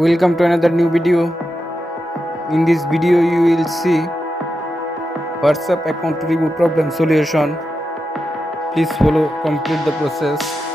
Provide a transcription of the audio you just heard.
Welcome to another new video. In this video you will see WhatsApp account reboot problem solution. Please follow complete the process.